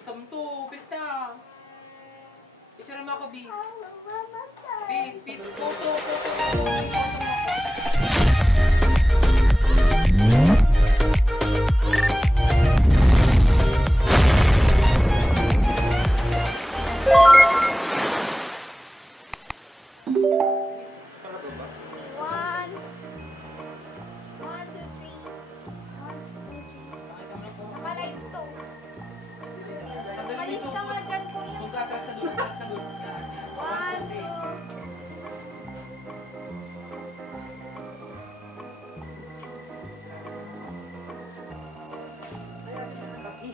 Gusto mo to, bilis na. Picture mo ako, B. B, photo.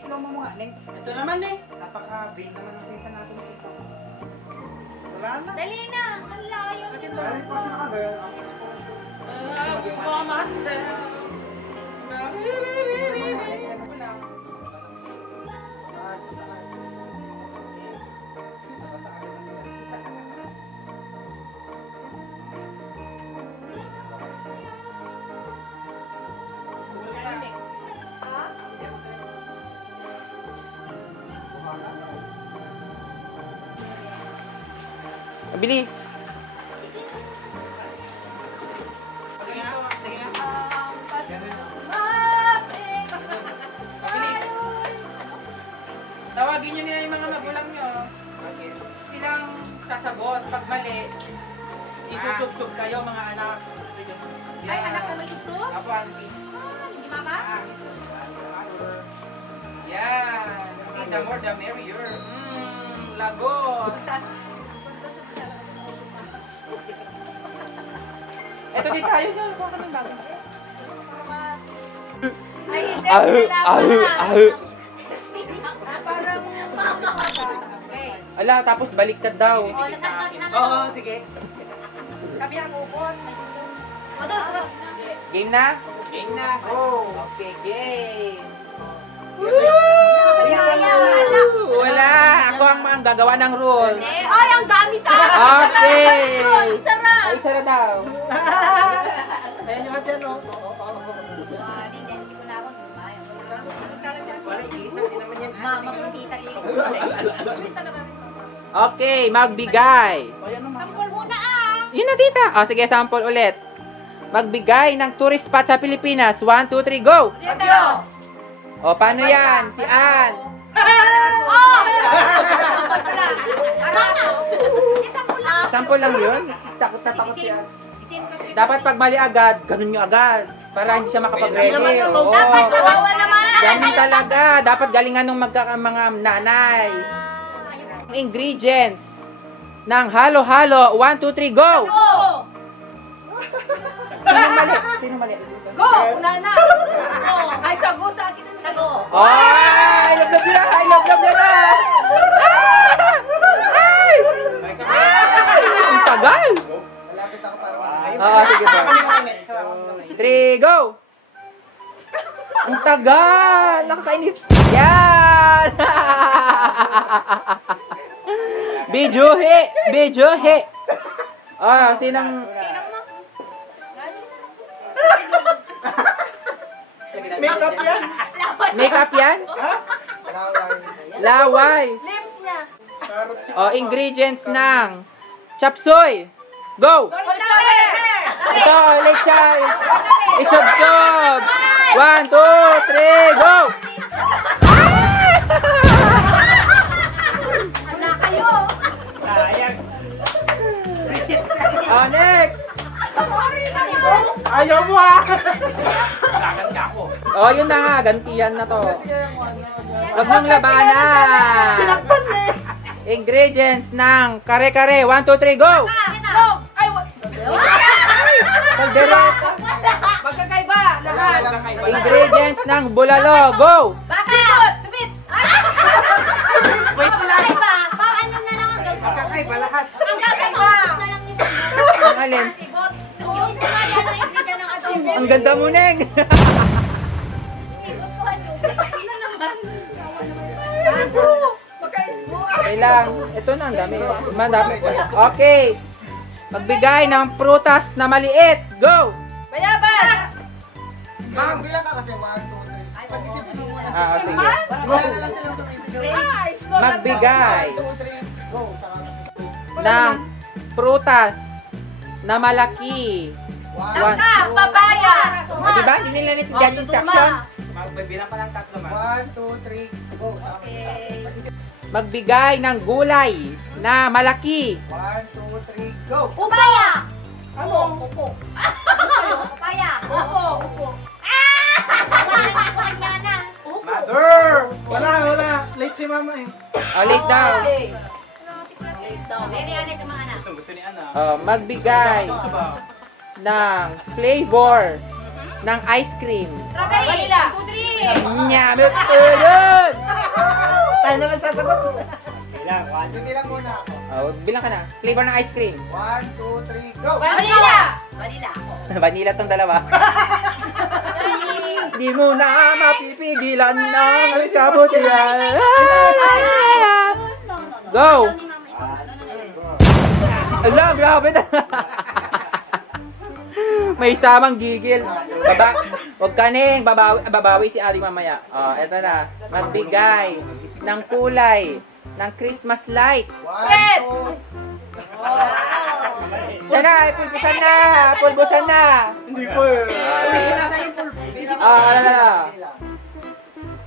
Slow mo nga, Neng. Ito naman, eh. Napaka-vain naman ang pinsan natin ito. Wala na. Dali na! Ang layo Akin nyo. ba? Dahil kasi naka-girl, ang Bilis. Tawagin nyo nila yung mga magulang nyo. Silang sasagot. Pag mali, itutugsog kayo mga anak. Ay, anak na may ito? Apo, auntie. Hindi mama? Yan. The more the merrier. Lagot. Ito din tayo na. Huwag kami bago. Ay, hindi. Kailangan. Parang mama ka. Okay. Ala, tapos baliktad daw. O, natakot na nga. Oo, sige. Kami ang ubot. May ito. Game na? Game na. Oh, okay, game. Wala. Ako ang gagawa ng rule. Ay, ang dami sa akin. Okay. Isa na. Ay, isa na daw. Ayan yung kasi ano. Hindi ko na ako. Wala, hindi naman yan. Mama ko tita Okay, magbigay. Sampol muna ah. Yun na, tita. O, sige, sample ulit. Magbigay ng tourist spot sa Pilipinas. 1, 2, 3, go! Dito. O, paano yan? Si Ann. Oh! Sampol lang. Sample lang yun? Takot na takot si Ann. Dapat pag mali agad, ganun nyo agad. Para hindi siya makapag-ready. Oo. Dapat kawawa naman. Ganun talaga. Dapat galingan ng mga nanay. Ingredients ng halo-halo. 1, 2, 3, go! Sino mali? Go! Una na. Ay, sago sa akin ang sago. Ay! Love na! I love na! Ay! Ang tagal! Malapit ako para Oo, sige ba? 3, go! Ang tagal! Nakakainis! Yan! Bijuhi! Bijuhi! Oh, sinang... Makeup yan? Makeup yan? Laway! Lips niya. Oh, ingredients ng chapsoy! Go! Ito, ulit siya! Isubsob! 1, 2, 3, go! Wala kayo. Sayang. Oh, next! Ayaw mo ah! Oh, yun na nga. Gantihan na to. Huwag mong labanan. Ingredients ng kare-kare. 1, 2, 3, go! Pagdiretso. Magkakaiba. Lahat. Ingredients ng bulalo. Go! Bakit? Subit. Wait lang. Paano na lang ang gawin? Kakaiba lahat. Ang gagawin ko na lang yung Ang alin? yung kumaya ng ingredient ng adobo. Ang ganda mo, Neng. Igustuhan nyo. Ano naman? Okay lang. Ito na, ang dami. Madami. Okay. Magbigay ng prutas na maliit. Go! Bayabas! Ma'am, bilang ka kasi 1, 2, 3. Pag-isipin mo muna. Sige. Magbigay ng prutas na malaki. Langka, papaya. Diba? Hindi nila natindihan yung instruction. Magbibilang pa ng 3 man. 1, 2, 3, go. Okay. Magbigay ng gulay na malaki. 1, 2, 3, go. Upaya. Upo. Upaya. Upo. Wala na. Mother! Wala. Late si mama eh. Late daw. Very honest ang mga anak. Gusto ni Ana. Magbigay Ito ba? ng flavor ng ice cream. Strawberry. Vanilla. Kudri. Nyami ko yun! Tayo naman sasagot. Bilang muna ako. Bilang ka na. Flavor ng ice cream. 1, 2, 3, go. Vanilla. Vanilla ako. Vanilla tong dalawa. Di mo na mapipigilan ng kabutihan. Go! Ala, grabe na. May samang gigil. Huwag ka ning babawi si Ari mamaya. Eto na. Magbigay ng kulay ng Christmas light. 1, 2, Siya na, pulbusan na. Hindi po eh.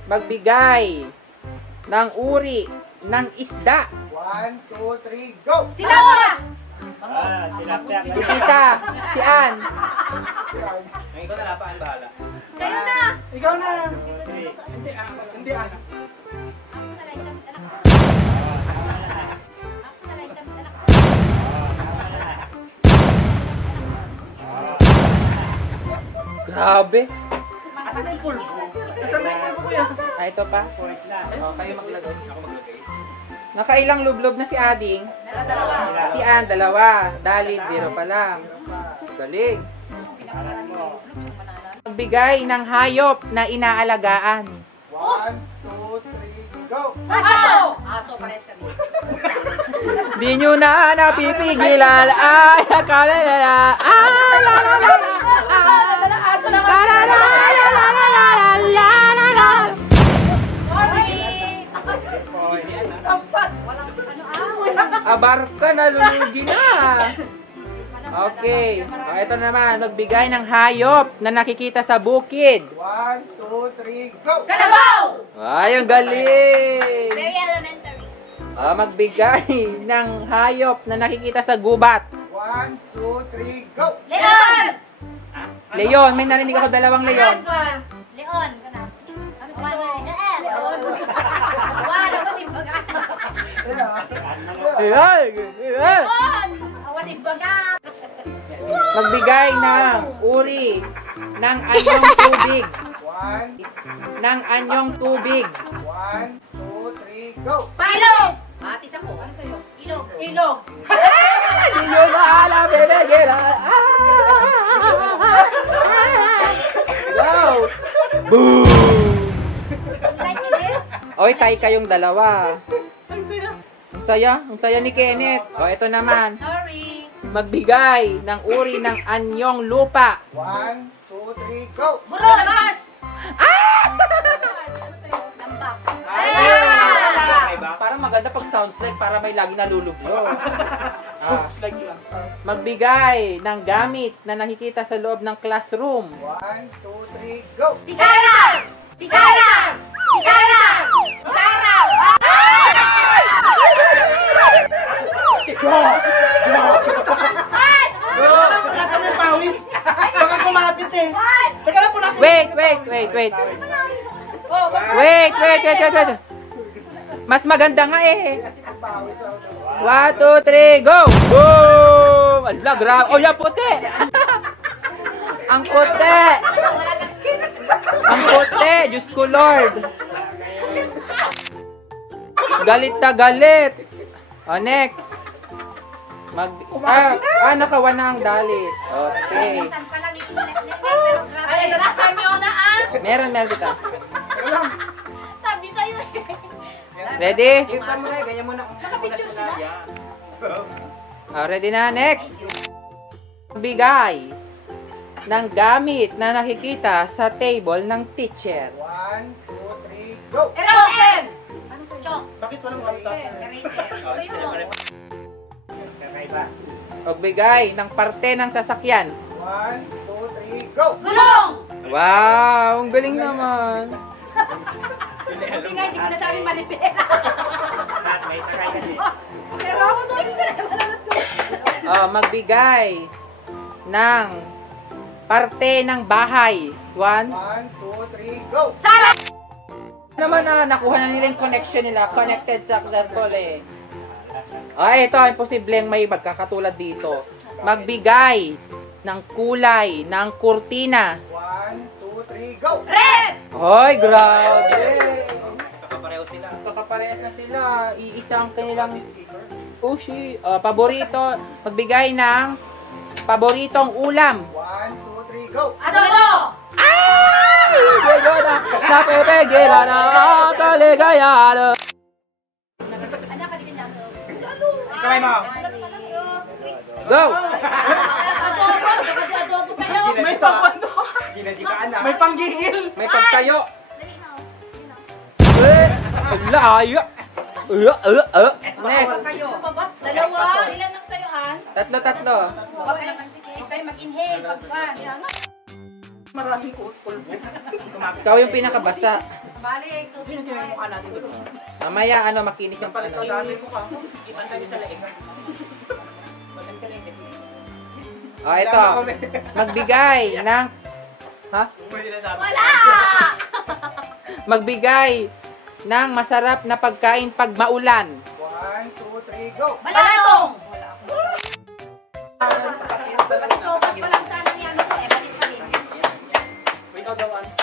Magbigay ng uri ng isda. 1, 2, 3, go. Tilapia. Si Tita, si Ann. Ngayon ko na ang bahala. Kayo na. Ikaw na. Hindi Ana. Grabe. Asan na yung pulbo? Asan na yung pulbo kuya? Ito pa. Kayo maglagay. Ako maglagay. Nakailang lublob na si Ading. Si Ann, dalawa. Dalit, 0 pa lang. Galing. Magbigay ng hayop na inaalagaan. 1, 2, 3, go. Aso. Aso pares kami. Di nyo na napipigilan. Ay, akala na na. Ay, la la la la. Aso lang. La la la la la la la la la la. Sorry. Abarka na, lulugi na. Okay. Ito naman, magbigay ng hayop na nakikita sa bukid. 1, 2, 3, go. Kalabaw. Ay, ang galing. Very elementary. Magbigay ng hayop na nakikita sa gubat. 1, 2, 3, go. Leon. Leon, may narinig ako dalawang leon. Leon. Leon. Wala ba din baga? Ay, Leon. Awan din baga. magbigay ng uri ng anyong tubig. 1, Ng anyong tubig. 1, 2, 3, go. Ilog. Atis ako. Ano sa'yo? Ilog. Ilog. Di nyo na alam, bebegera. Wow! Boom! Like this? Oy, kayong dalawa. Ang saya ni Kenneth. O, ito naman. Sorry. Magbigay ng uri ng anyong lupa. 1, 2, 3, go. Buro. Labas. Lambak. Parang maganda pag sounds like para may lagi nalulublo. Magbigay ng gamit na nakikita sa loob ng classroom. 1, 2, 3, go. Pisara. Pisara. Pisara. Pisara. Nasaan yung pawis? Baka kumapit eh. Teka lang po natin. Wait. Mas maganda nga eh. 1, 2, 3, go! Boom! Ala, grabe. Oh, yan, puti! Ang puti! Ang puti! Diyos ko, Lord! Galit na galit! O, next! Nakawan na ang dalit. Okay. Ay, narasan nyo na ah. Meron dito. Sabi sa'yo eh. Ready? Ganyan mo na. Nakapicture sila. Ready na, next! Bigay ng gamit na nakikita sa table ng teacher. 1, go! Eraser! Chok. Bakit walang kapta? Eraser. Ito yung Magbigay ng parte ng sasakyan. 1, 2, 3, go! gulong! Wow, ang galing naman. Buti nga, hindi ko na sabi malipit. Pero ako to, hindi ko na Oh, magbigay ng parte ng bahay. 1. 1, 2, 3, go! Sala! Naman na, nakuha na nila yung connection nila. Connected successful eh. Ay, ito, imposibleng may magkakatulad dito. Magbigay ng kulay ng kurtina. 1, 2, 3, go! Red! Hoy, grabe! Kakaparehas na sila. Iisang kanilang... Oh, shit. Paborito. Magbigay ng paboritong ulam. 1, 2, 3, go! Adobo! Ay! Medyo na napipigilan na ang kaligayahan. Anak ka din lang. Kamay mo. Go! Adobo kayo. May pangkondo. May panggigil. May pagtayo. Dali na. Ang layo. Next. Kayo. Dalawa. Ilan ang sayuhan? Tatlo. Huwag kayo mag-inhale. Pagkan. Maraming pulbo. Ikaw yung pinakabasa. Balik. Tubig mo. Mamaya, makinis yung Palit ano. ang dami mo ka. Ipantay niyo sa leeg. Ito. Magbigay ng... Ha? Wala! Magbigay ng masarap na pagkain pag maulan. 1, 2, 3, go! Balatong! Sopas pa lang sana niya. Balit pa rin.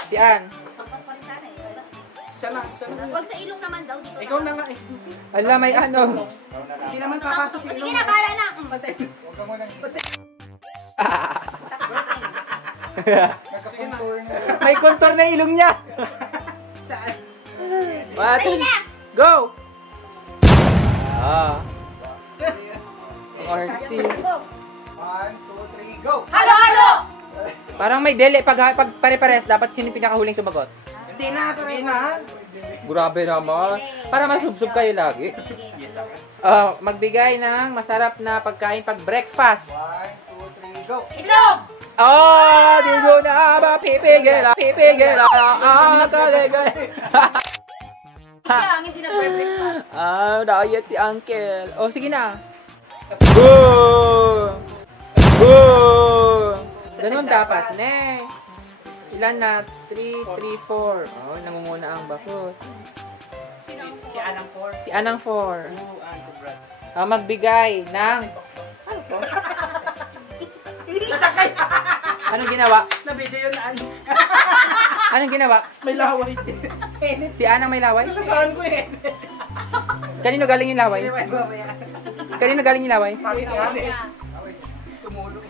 Si Ann. Sopas pa rin sana eh. Sana. Huwag sa ilong naman daw. Dito Ikaw na nga eh. Ala, may ano. Hindi naman papasok yung Sige na, bahala na. Huwag ka muna. May kontor na ilong niya. What? Go! Ang artsy. 1, 2, 3, go! Halo-halo! Parang may deli. Pag pare-pares, dapat sino yung pinakahuling sumagot? Hindi na, tuloy na. Grabe naman. Para masubsob kayo lagi. Magbigay ng masarap na pagkain pag breakfast. 1, 2, 3, go! Itlog! Di ko na mapipigil. Pipigil ang kaligay. Siya ang hindi nagbe-breakfast. Diet si Uncle. Sige na. Boom! Boom! Ganun dapat, ne. Ilan na? 3, 4. Nangunguna ang bakot. Si Anang 4. Si Anang 4. Magbigay ng... Nasakay! Anong ginawa? Na-video yun na Anong ginawa? May laway. Si Anang may laway? Nasaan ko eh. Kanino galing yung laway? Kanino galing yung laway? Sabi nga eh. Tumulong.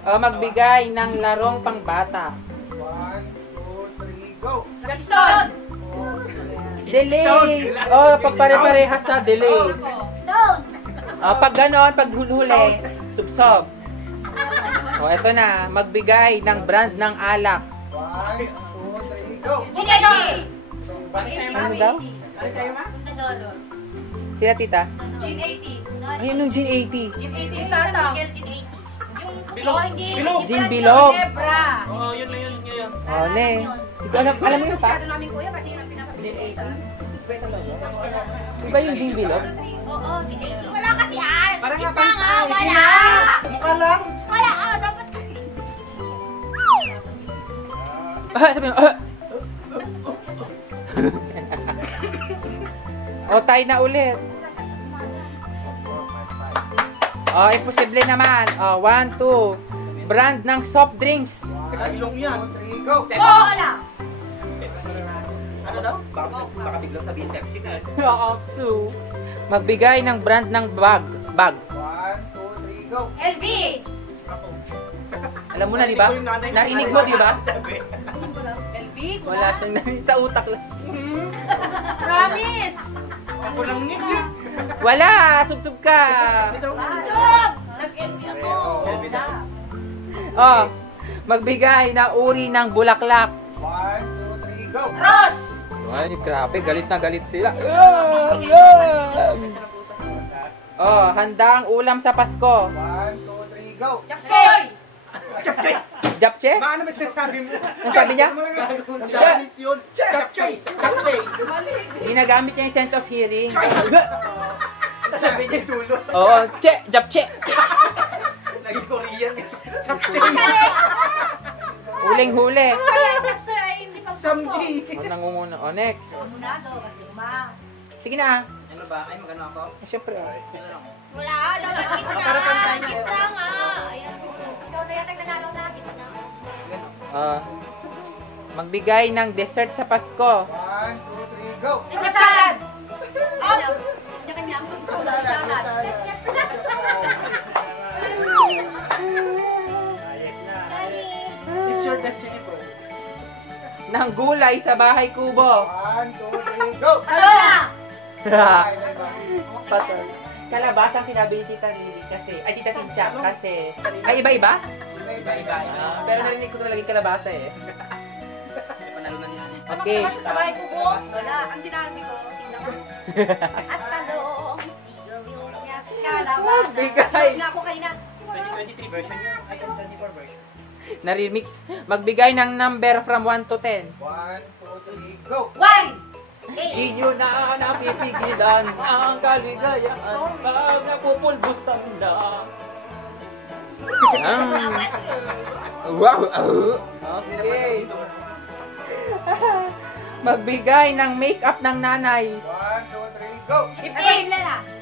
Magbigay ng larong pangbata. 1, 2, 3, go! Gaston! Delay! Pag pare-parehas na, delay. Down! Pag ganon, pag huli, subsob. Eto na. Magbigay ng brand ng alak. 1, 2, 3, go! Ginelli! Ano daw? Ano sa'yo ma? Sila tita? Gin 80. Ayun yung Gin 80. Gin 80 yung tata. Gin 80. Bilog. Hindi. Bilog. Gin bilog. Zebra. Oo, yun na yun ngayon. Ne. Alam mo yun pa? Masyado namin kuya kasi yun ang pinaka-Gin 80. Iba yung Gin bilog? Oo, Gin 80. Wala kasi ah. Parang Iba nga nga, wala. Mukha lang. Wala ah, dapat kasi. Sabi mo, tayo na ulit. Imposible naman. 1, 2. Brand ng soft drinks. Ilong yan. 3, go! Cola. Ano daw? Baka biglang sabihin Pepsi na. So, magbigay ng brand ng bag. 1, 2, 3, go! LV. Alam mo na, di ba? Narinig mo, di ba? LV. Wala siyang narinig sa utak lang. Promise. Ako lang ngit. Wala! Subsub ka! Job. Nag-LV ako. Magbigay na uri ng bulaklak. 1, 2, 3, go! Rose. Ay, grabe. Galit na galit sila. Oh, handa ang ulam sa Pasko. 1, 2, 3, go! Japsoy! Japche? Ano ba sinasabi mo? Ang sabi niya? Japanese yun. Japchay! Japchay! Ginagamit niya yung sense of hearing. Sabi niya dulo. Oo, japche. Naging Korean. Japchay! Huling-huli. Kaya Japsoy ay hindi pang Samji! Oh, nangunguna. Oh, next. Munado, lima. Sige na. Ano ba? Ay, magano ako? Siyempre. Wala, dapat gitna. Para pantay. Gitna nga. Ayan, ikaw na yata nanalo na, gitna. Magbigay ng dessert sa Pasko. 1, 2, 3, go! Salad! Kanya-kanya ang salad. It's your destiny, bro. Ng gulay sa bahay kubo. 1, 2, 3, go! Patol. Kalabasa ang sinabi ni Tita Lily kasi, ay Tita Sincha kasi, ay iba-iba? Iba-iba. Pero narinig ko talaga yung kalabasa eh. Panalunan niya. Okay. Sa bahay ko po, wala. Ang dinami ko, sinamas. At talong, sigarilyas, kalabasa. Bigay. Nga ako kanina. 2023 version yun. Ay, 24 version. Na-remix. Magbigay ng number from 1 to 10. 1, 2, 3, go! Wine! Di nyo na napipigilan ang kaligayaan pag napupulbusan na. Wow! Okay. Magbigay ng makeup ng nanay. 1, 2, 3, go! Lipstick!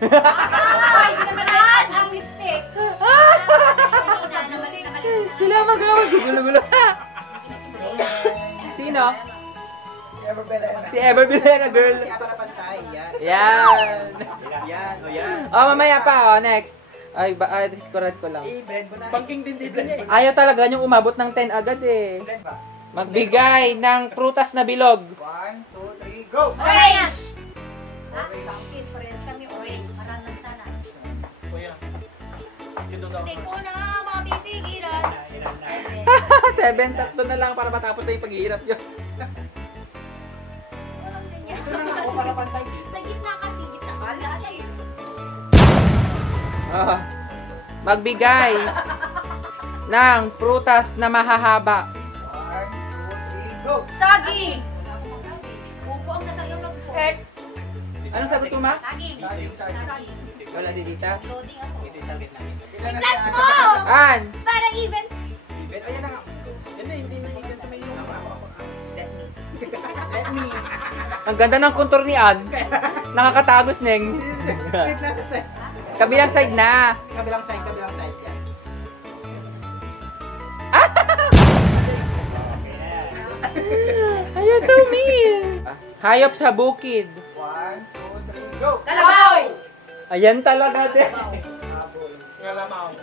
Ay, hindi naman yan! Ang lipstick! Sila magawa. Gulo-gulo. Sino? Si Everbella girl. Si Apara Pantay, yan. Yan. Yan, o yan. Oh, mamaya pa. Oh, next. Ay, discorrect ko lang. I-blend mo na. Pangking din dito niya eh. Ayaw talaga yung umabot ng 10 agad eh. Blend ba? Magbigay ng prutas na bilog. 1, 2, 3, go! Orange! Ha? Kiss, parehas kami orange. Maranan sana. Kuya. Yun daw. Hindi ko na mapipigilan. 7, tatlo na lang para matapos na yung paghihirap yun. Walang ganyan. Ako para pantay. Sa gitna kasi, gitna. Wala kayo. Oh. Magbigay ng prutas na mahahaba. 1, 2, 3, go! Saging! Buko ang nasa iyo ng buko. Anong sagot mo, ma? Saging. Saging. Wala din dita. Loading ako. Ilan na That's siya? mo! An! Para even. Even. Ayan na nga. Yan na, hindi na even sa may yung. Let me. Ang ganda ng contour ni An. Nakakatagos, Neng. Wait lang sa side. Kabilang side na. Kabilang side, kabilang side. Yan. You're so mean. Hayop sa bukid. 1, 2, 3, go! Kalabaw! Ayan talaga din. Ngalamaw.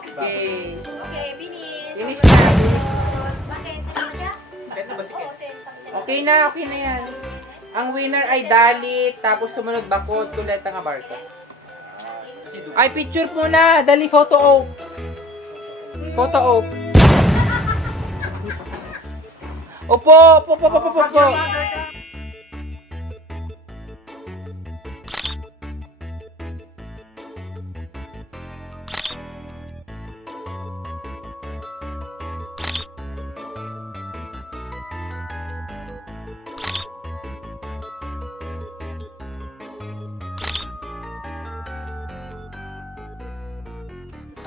Okay. Okay, finish. Finish na. Bakit? Ano siya? Kahit na ba si Oo, Ken? 10. Okay na yan. Ang winner ay Dalit, tapos sumunod Bakod, Tuleta nga Barko. Ay, picture muna. Dali, photo op. Photo op. Opo.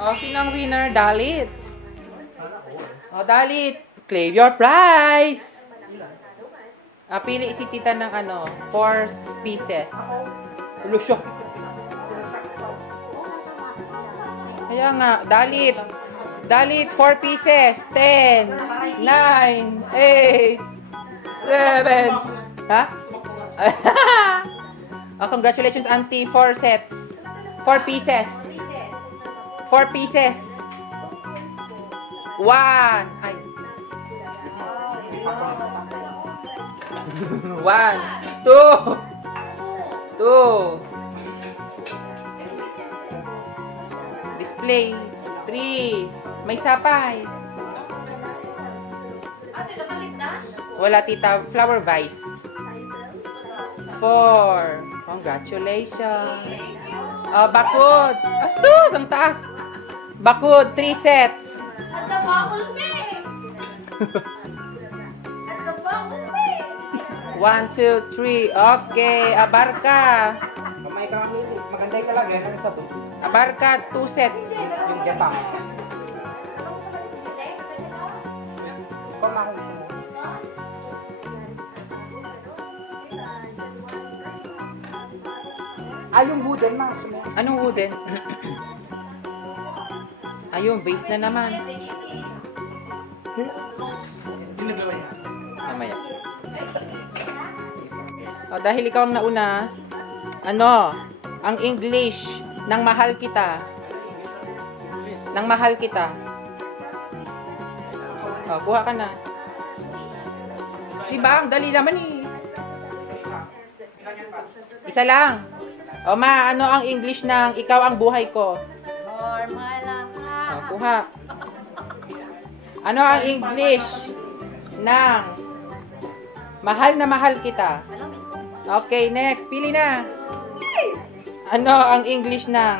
Oh, sino ang winner? Dalit. Oh, Dalit. Claim your prize. Pili si Tita ng 4 pieces. Lusyo. Kaya nga, Dalit. Dalit, 4 pieces. 10, 9, 8, 7. Ha? Oh, congratulations, Auntie. 4 sets. 4 pieces. 4 pieces. 1. Ay. 1, 2, 2. Display. 3. May sapay. Ate, nakalit na? Wala, tita. Flower vase. 4. Congratulations. Bakod. Asus, ang taas. Bakod, 3 sets. At the bubble me! At the bubble me! 1, 2, 3. Okay, Abarka. Mamay ka kami. Maganda ka lang. Ganun sa to. Abarka, 2 sets. Yung Japan. Kumakul sa mo. Yung wooden, ma. Anong wooden? Ayun, base na naman. Ginagawa yan. Mamaya. Dahil ikaw ang nauna, ano, ang English ng mahal kita. Nang mahal kita. Kuha ka na. Diba? Ang dali naman eh. Isa lang. Ma, ano ang English ng ikaw ang buhay ko? Normal lang. Kuha. Ano ang English ng mahal na mahal kita? Okay, next. Pili na. Ano ang English ng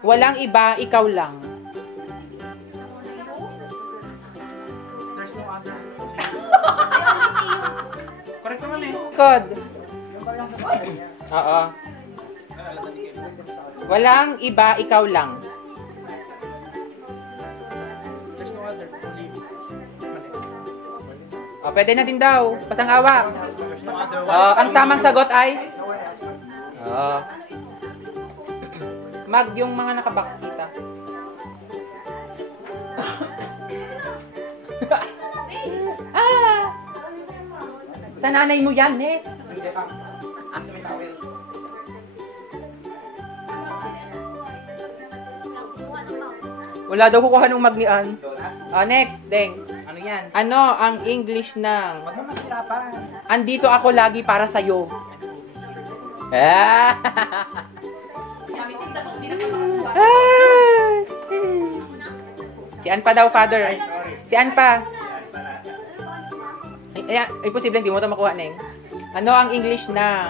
walang iba, ikaw lang? There's no other. Correct naman eh. Code. Oo. Walang iba, ikaw lang. There's no other. Pwede na din daw. Pasang awa. There's no other. Ang tamang sagot ay? Mag, yung mga nakabox kita. Sa nanay mo yan, Net. Hindi pa. May towel. Wala daw kukuha ng magnian. Next, Deng. Ano yan? Ano ang English ng Huwag mo masirapan. andito ako lagi para sa'yo? Si Ann pa daw, father. Si Ann pa. Ay, posible, hindi mo ito makuha, Neng. Ano ang English ng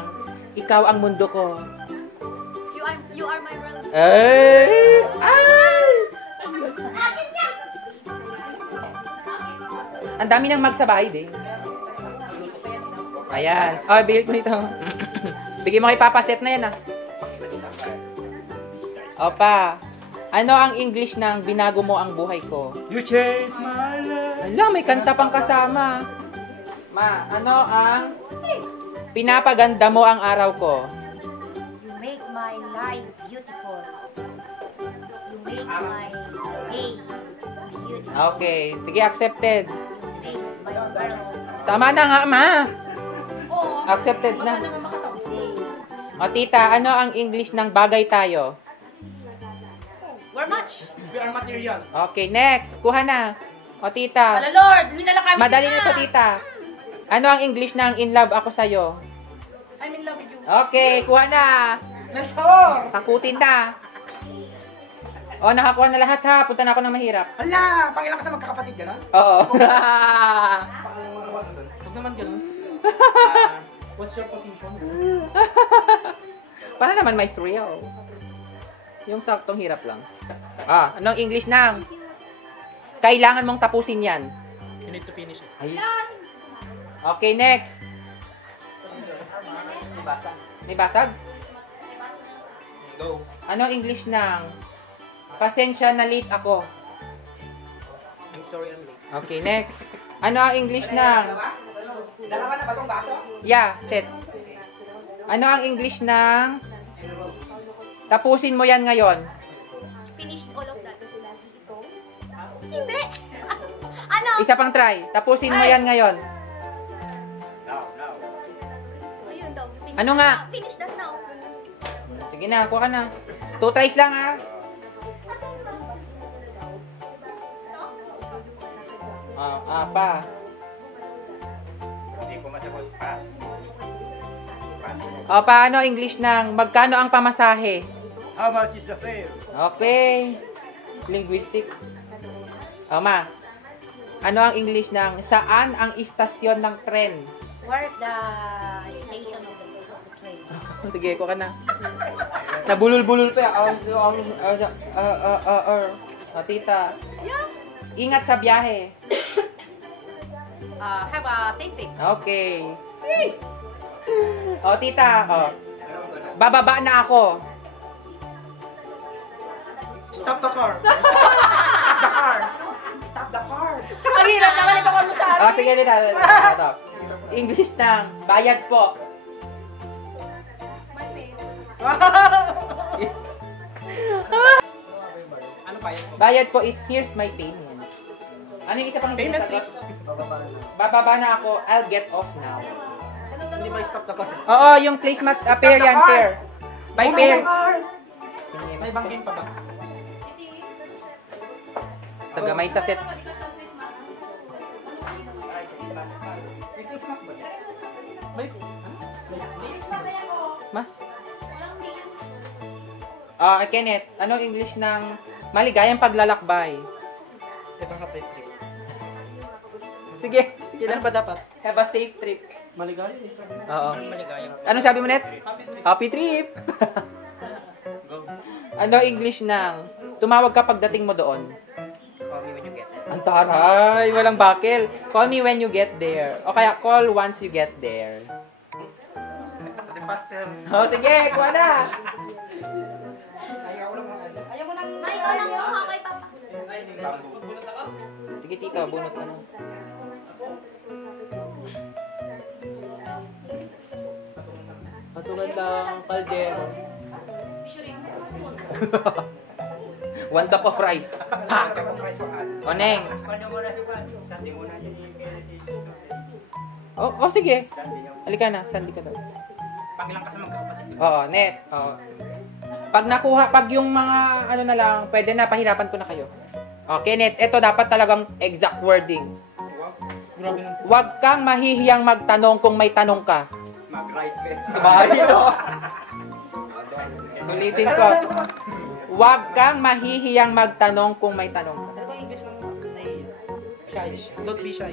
ikaw ang mundo ko? You are my world. Ay! Ay! Ang dami nang magsabahay din. Ayan. Bigay ko nito. Bigay mo kay Papa. Set na yan, ah. Opa. Ano ang English ng binago mo ang buhay ko? You changed my life. Ala, may kanta pang kasama. Ma, ano ang pinapaganda mo ang araw ko? You make my life beautiful. You make my day beautiful. Okay. Sige, accepted. You make my world. Tama na nga, ma. Oo. Accepted na. Baka naman makasabi. O, tita, ano ang English ng bagay tayo? We're much. We are material. Okay, next. Kuha na. O, tita. Ala Lord, hindi na lang kami. Madali na to, tita. Ano ang English ng in love ako sa'yo? I'm in love with you. Okay, kuha na. Mentor! Takutin na. O, nakakuha na lahat ha. Punta na ako ng mahirap. Hala! Pangilang ka sa magkakapatid, gano'n? Oo. Huwag naman gano'n. What's your position? Para naman may thrill. Yung saktong hirap lang. Anong English ng? Kailangan mong tapusin yan. You need to finish it. Ay. Okay, next. May basag? Go. Ano English ng pasensya na late ako? I'm sorry, I'm late. Okay, next. Ano ang English ng Dalawa na ba itong baso? yeah, set. Ano ang English ng tapusin mo yan ngayon? Finish all of that. Hindi. Ano? Isa pang try. Tapusin mo yan ngayon. Ayun daw. Finish Ano that nga? now. Finish that now. Sige na, kuha ka na. 2 tries lang ha. Pa. Hindi ko masagot. Pass. Paano English ng magkano ang pamasahe? How much is the fare? Okay. Linguistic. Ma. Ano ang English ng saan ang istasyon ng tren? Where's the station of the train? Sige, kuha ka na. Nabulol-bulol pa. Tita. Ingat sa biyahe. Have a safe trip. Okay. Tita. Bababa na ako. Stop the car. Stop the car. Stop the car. Ang hirap naman ito kung sabi. Sige, Tita. Ito. English ng bayad po. Ano pa yun? Bayad po is here's my payment. Ano yung isa pang Payment, English? please. Bababa na ako. I'll get off now. Hindi ba stop the car? Oo, yung place pair yan, pair. By pair. May bangkin pa ba? Tagamay sa set. May Christmas ba? May... Mas? Kenneth, ano English ng maligayang paglalakbay? Ito nga pastry. Sige. Kailan ba dapat? Have a safe trip. Maligaya. Oo. Maligaya. Ano sabi mo, Net? Happy trip. Happy trip! Go. Ano English ng tumawag ka pagdating mo doon? Call me when you get there. Ang taray! Walang bakil. Call me when you get there. O kaya call once you get there. The faster. Sige, kuha na! Ayaw lang mga ano. Ayaw mo nang... May ikaw lang yung kay Papa. Sige, tita, bunot ka na. Patungan lang, kaldero. One cup of rice. Ha! Oneng. Sige. Halika na, sandi ka daw. Pangilang ka sa magkakapatid. Oo, Net. Oo. Pag nakuha, pag yung mga ano na lang, pwede na, pahirapan ko na kayo. Okay, Net. Ito dapat talagang exact wording. Wow. Grabe nang Huwag kang mahihiyang magtanong kung may tanong ka. mag-right ka. Bayo. Sulitin ko. Huwag kang mahihiyang magtanong kung may tanong ka. Ano ba English ng shy? Don't be shy.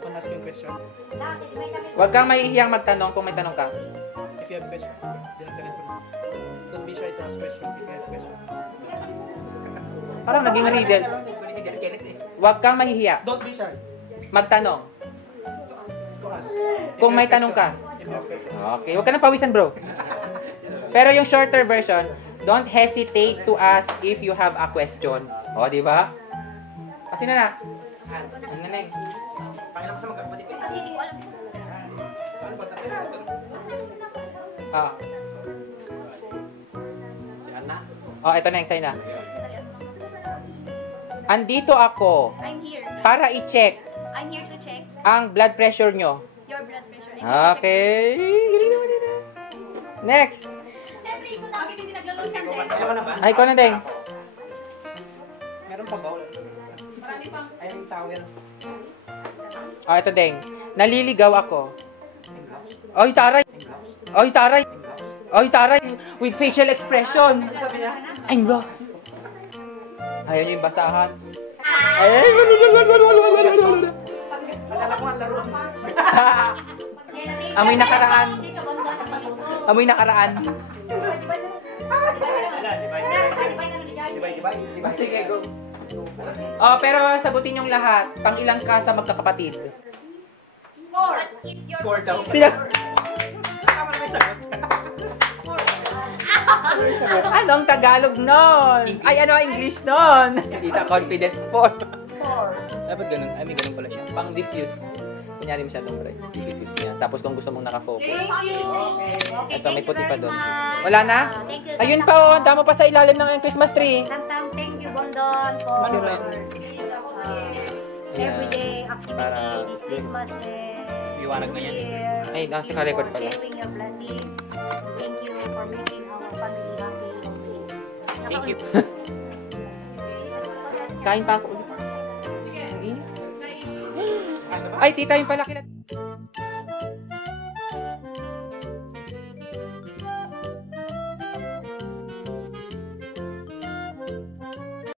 Don't ask me a question. Huwag kang mahihiyang magtanong kung may tanong ka. If you have question, dinagdagan ko. Don't be shy to ask question if you have question. Parang naging riddle. Huwag kang mahihiya. Don't be shy Magtanong. to ask. Kung may tanong ka. If you have question. Okay, huwag ka nang pawisan, bro. Pero yung shorter version, don't hesitate to ask if you have a question. O, di ba? Kasi na. Ano na eh. Pangilang ka sa magkakapatid. Kasi hindi ko alam. Ano ba? Ah. Si Anna? Oh, ito na yung sign na. Andito ako I'm here. para i-check I'm here to check ang blood pressure nyo. your blood pressure. Okay. Galing naman nila. Next. Siyempre, ikaw na. Bakit hindi naglalaro sa Ayaw ka na ba? Ay, ko na din. Meron pa ba? Marami pang... Ayaw yung towel. Oh, ito din. Naliligaw ako. Oy, taray. Oy, taray. Oy, taray. With facial expression. Sabi niya? I'm lost. Ayaw niyo yung basahan. Ah! Ay, Alala ko ang laro. Amoy nakaraan. Amoy nakaraan. Diba? Sige, go. Oh, pero sagutin yung lahat. Pang ilang ka sa magkakapatid? Four. What is your Four daw. Sila. Tama na may sagot. Anong Tagalog nun? Ay, ano ang English nun? Hindi sa confidence po. Dapat ganun. Ay, may ganun pala siya. Pang diffuse. Kunyari mo siya itong break. Diffuse niya. Tapos kung gusto mong nakafocus. Ito, may puti pa doon. Wala na? Ayun pa oh. Damo pa sa ilalim ng Christmas tree. Thank you, Bondon, for Ano ba? everyday activity Para- this Christmas and Iwanag na yan. year. Ay, naka-record For pala. sharing your blessing. Thank you for making our family happy always. Thank you. Kain pa ako ulit. Sige. Ay, tita, yung pala kila.